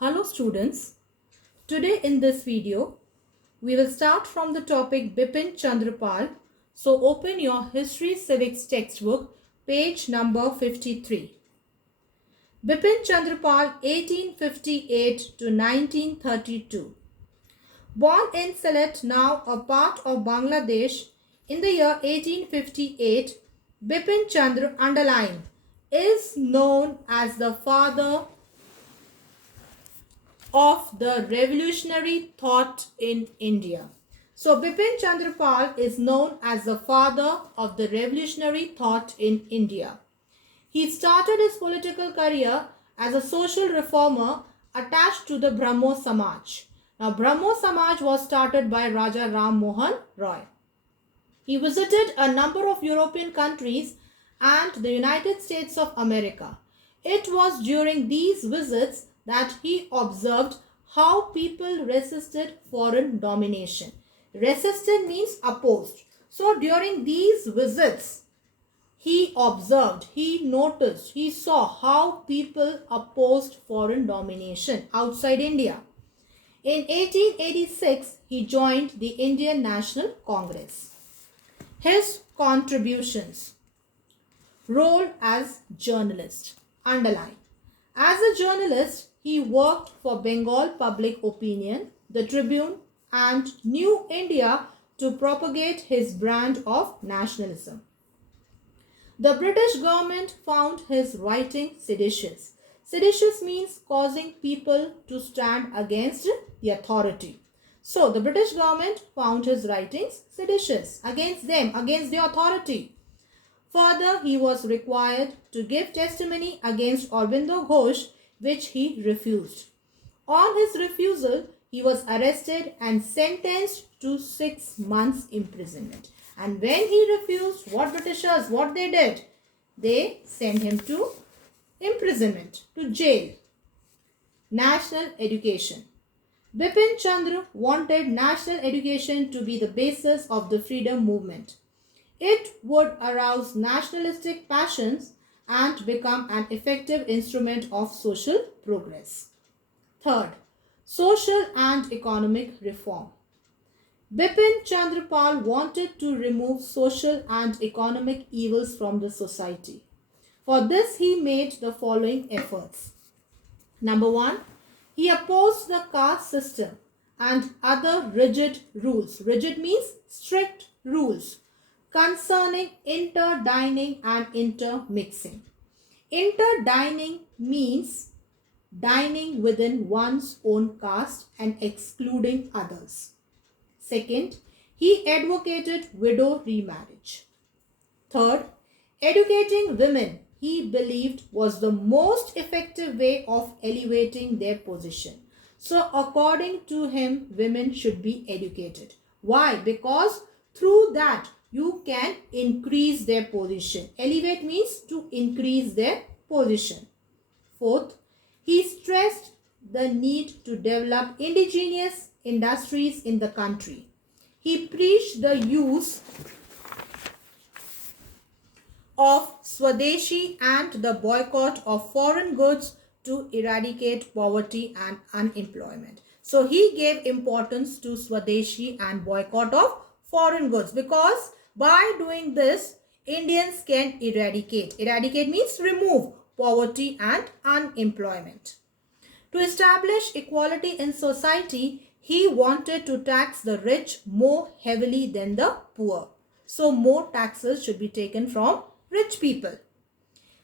Hello students, today in this video we will start from the topic Bipin Chandrapal. So open your History Civics textbook page number 53. Bipin Chandrapal 1858 to 1932. Born in Sylhet, now a part of Bangladesh, in the year 1858, Bipin Chandra underline is known as the father of the revolutionary thought in India. So Bipin Chandrapal is known as the father of the revolutionary thought in India. He started his political career as a social reformer attached to the Brahmo Samaj. Now Brahmo Samaj was started by Raja Ram Mohan Roy. He visited a number of European countries and the United States of America. It was during these visits that he observed how people resisted foreign domination. Resisted means opposed. So during these visits, he observed, he noticed, he saw how people opposed foreign domination outside India. In 1886, he joined the Indian National Congress. His contributions. Role as journalist. Underline. As a journalist, he worked for Bengal Public Opinion, the Tribune, and New India to propagate his brand of nationalism. The British government found his writing seditious. Seditious means causing people to stand against the authority. So the British government found his writings seditious, against them, against the authority. Further, he was required to give testimony against Aurobindo Ghosh, which he refused. On his refusal, he was arrested and sentenced to 6 months imprisonment. And when he refused, what they did? They sent him to imprisonment, to jail. National education. Bipin Chandra wanted national education to be the basis of the freedom movement. It would arouse nationalistic passions and become an effective instrument of social progress. Third, social and economic reform. Bipin Chandrapal wanted to remove social and economic evils from the society. For this, he made the following efforts. Number one, he opposed the caste system and other rigid rules. Rigid means strict rules concerning interdining and intermixing. Interdining means dining within one's own caste and excluding others. Second, he advocated widow remarriage. Third, educating women he believed was the most effective way of elevating their position. So according to him, women should be educated. Why? Because through that you can increase their position. Elevate means to increase their position. Fourth, he stressed the need to develop indigenous industries in the country. He preached the use of Swadeshi and the boycott of foreign goods to eradicate poverty and unemployment. So he gave importance to Swadeshi and boycott of foreign goods, because by doing this, Indians can eradicate. Eradicate means remove poverty and unemployment. To establish equality in society, he wanted to tax the rich more heavily than the poor. So more taxes should be taken from rich people.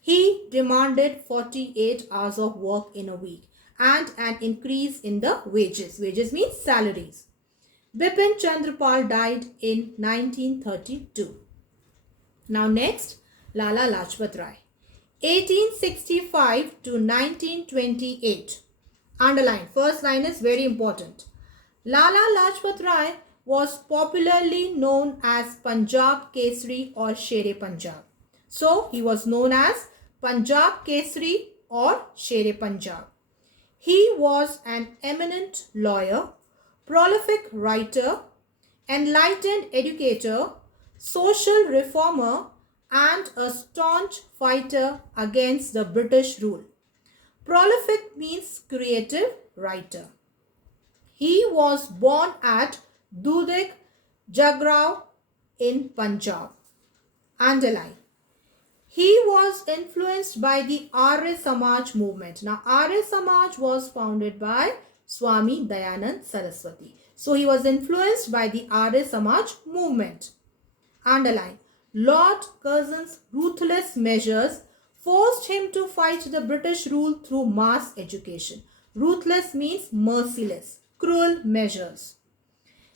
He demanded 48 hours of work in a week and an increase in the wages. Wages means salaries. Bipin Chandrapal died in 1932. Now next, Lala Lajpat Rai. 1865 to 1928. Underline. First line is very important. Lala Lajpat Rai was popularly known as Punjab Kesari or Sher-e Punjab. So he was known as Punjab Kesari or Sher-e Punjab. He was an eminent lawyer, prolific writer, enlightened educator, social reformer, and a staunch fighter against the British rule. Prolific means creative writer. He was born at Dudek, Jagrao in Punjab. Underline. He was influenced by the Arya Samaj movement. Now, Arya Samaj was founded by Swami Dayanand Saraswati. So, he was influenced by the Arya Samaj movement. Underline. Lord Curzon's ruthless measures forced him to fight the British rule through mass education. Ruthless means merciless, cruel measures.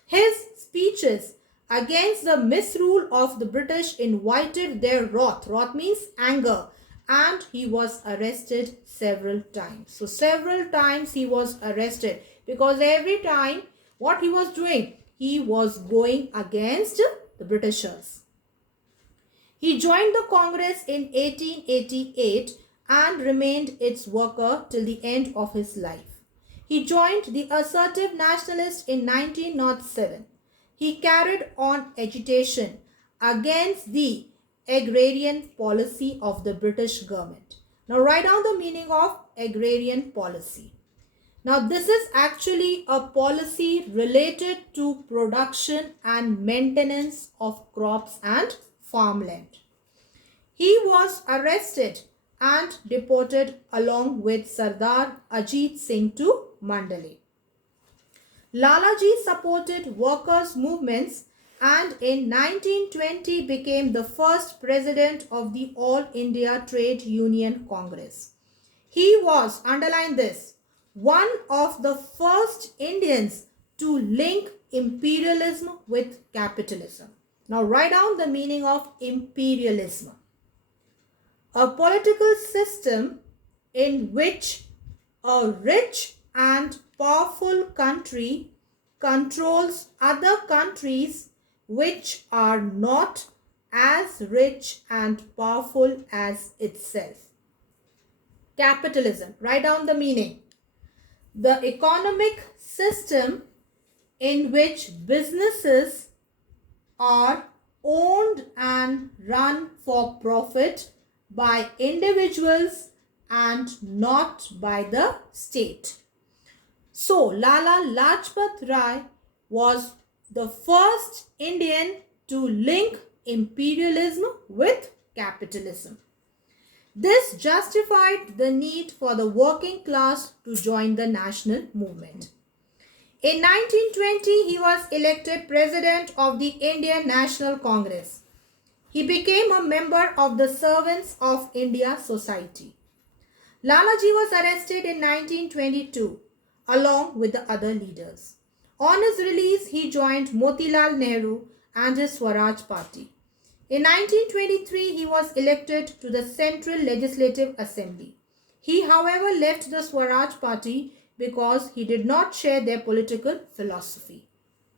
His speeches against the misrule of the British invited their wrath. Wrath means anger. And he was arrested several times. So several times he was arrested, because every time what he was doing, he was going against the Britishers. He joined the Congress in 1888 and remained its worker till the end of his life. He joined the assertive nationalists in 1907. He carried on agitation against the agrarian policy of the British government. Now write down the meaning of agrarian policy. Now this is actually a policy related to production and maintenance of crops and farmland. He was arrested and deported along with Sardar Ajit Singh to Mandalay. Lalaji supported workers' movements and in 1920 became the first president of the All India Trade Union Congress. He was, underline this, one of the first Indians to link imperialism with capitalism. Now write down the meaning of imperialism. A political system in which a rich and powerful country controls other countries which are not as rich and powerful as itself. Capitalism. Write down the meaning. The economic system in which businesses are owned and run for profit by individuals and not by the state. So, Lala Lajpat Rai was the first Indian to link imperialism with capitalism. This justified the need for the working class to join the national movement. In 1920, he was elected president of the Indian National Congress. He became a member of the Servants of India Society. Lalaji was arrested in 1922 along with the other leaders. On his release, he joined Motilal Nehru and his Swaraj Party. In 1923, he was elected to the Central Legislative Assembly. He, however, left the Swaraj Party because he did not share their political philosophy.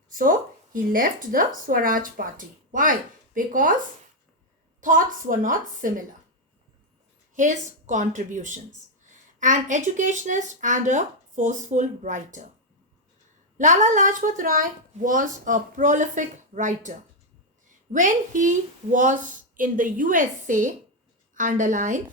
So, he left the Swaraj Party. Why? Because thoughts were not similar. His contributions. An educationist and a forceful writer. Lala Lajpat Rai was a prolific writer. When he was in the USA, underline,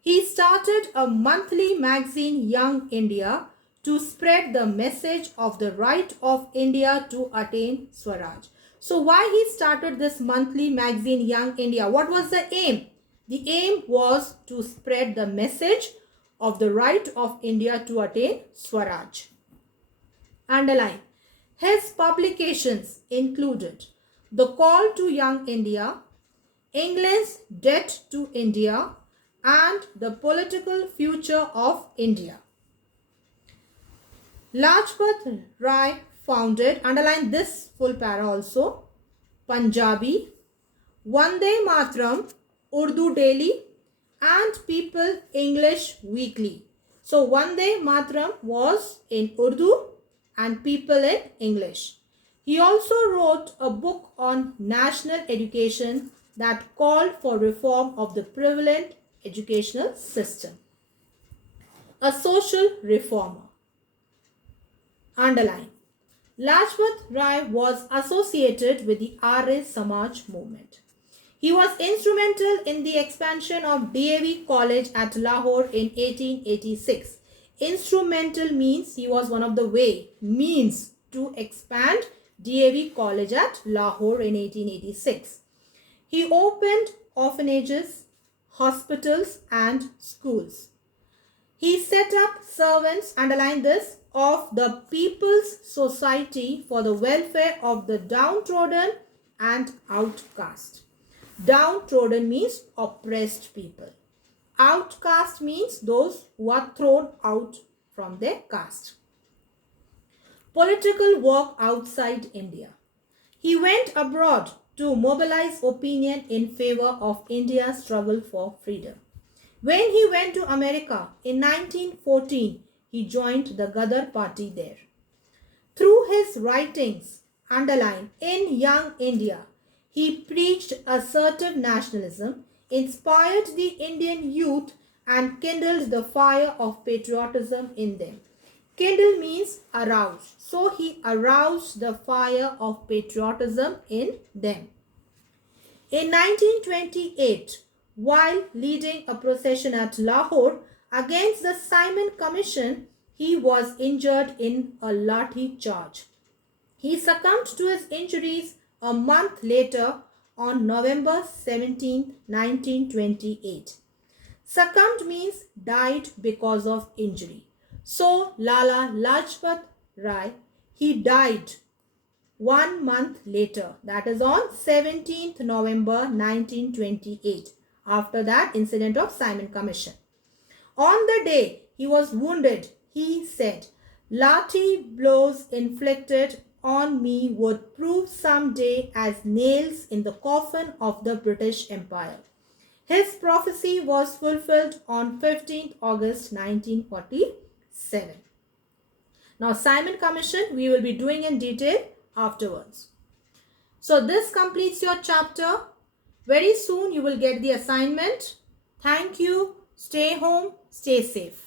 he started a monthly magazine, Young India, to spread the message of the right of India to attain Swaraj. So why he started this monthly magazine, Young India? What was the aim? The aim was to spread the message of the right of India to attain Swaraj. Underline. His publications included The Call to Young India, England's Debt to India, and The Political Future of India. Lajpat Rai founded, underline this full para also, Punjabi, Vande Mataram, Urdu Daily, and People English Weekly. So Vande Mataram was in Urdu and People in English. He also wrote a book on national education that called for reform of the prevalent educational system. A social reformer. Underline. Lajpat Rai was associated with the Arya Samaj movement. He was instrumental in the expansion of DAV College at Lahore in 1886. Instrumental means he was one of the means to expand DAV College at Lahore in 1886. He opened orphanages, hospitals and schools. He set up servants, underline this, of the People's Society for the welfare of the downtrodden and outcast. Downtrodden means oppressed people. Outcast means those who are thrown out from their caste. Political work outside India. He went abroad to mobilize opinion in favor of India's struggle for freedom. When he went to America in 1914, he joined the Ghadar party there. Through his writings, underline, in Young India, he preached assertive nationalism, inspired the Indian youth and kindled the fire of patriotism in them. Kindle means arouse. So he aroused the fire of patriotism in them. In 1928, while leading a procession at Lahore against the Simon Commission, he was injured in a lathi charge. He succumbed to his injuries a month later on November 17, 1928. Succumbed means died because of injury. So Lala Lajpat Rai, he died 1 month later, that is on 17th November 1928, after that incident of Simon Commission. On the day he was wounded, he said, "Lathi blows inflicted on me would prove someday as nails in the coffin of the British Empire." His prophecy was fulfilled on 15th August 1947. Now, Simon Commission we will be doing in detail afterwards. So this completes your chapter. Very soon you will get the assignment. Thank you. Stay home. Stay safe.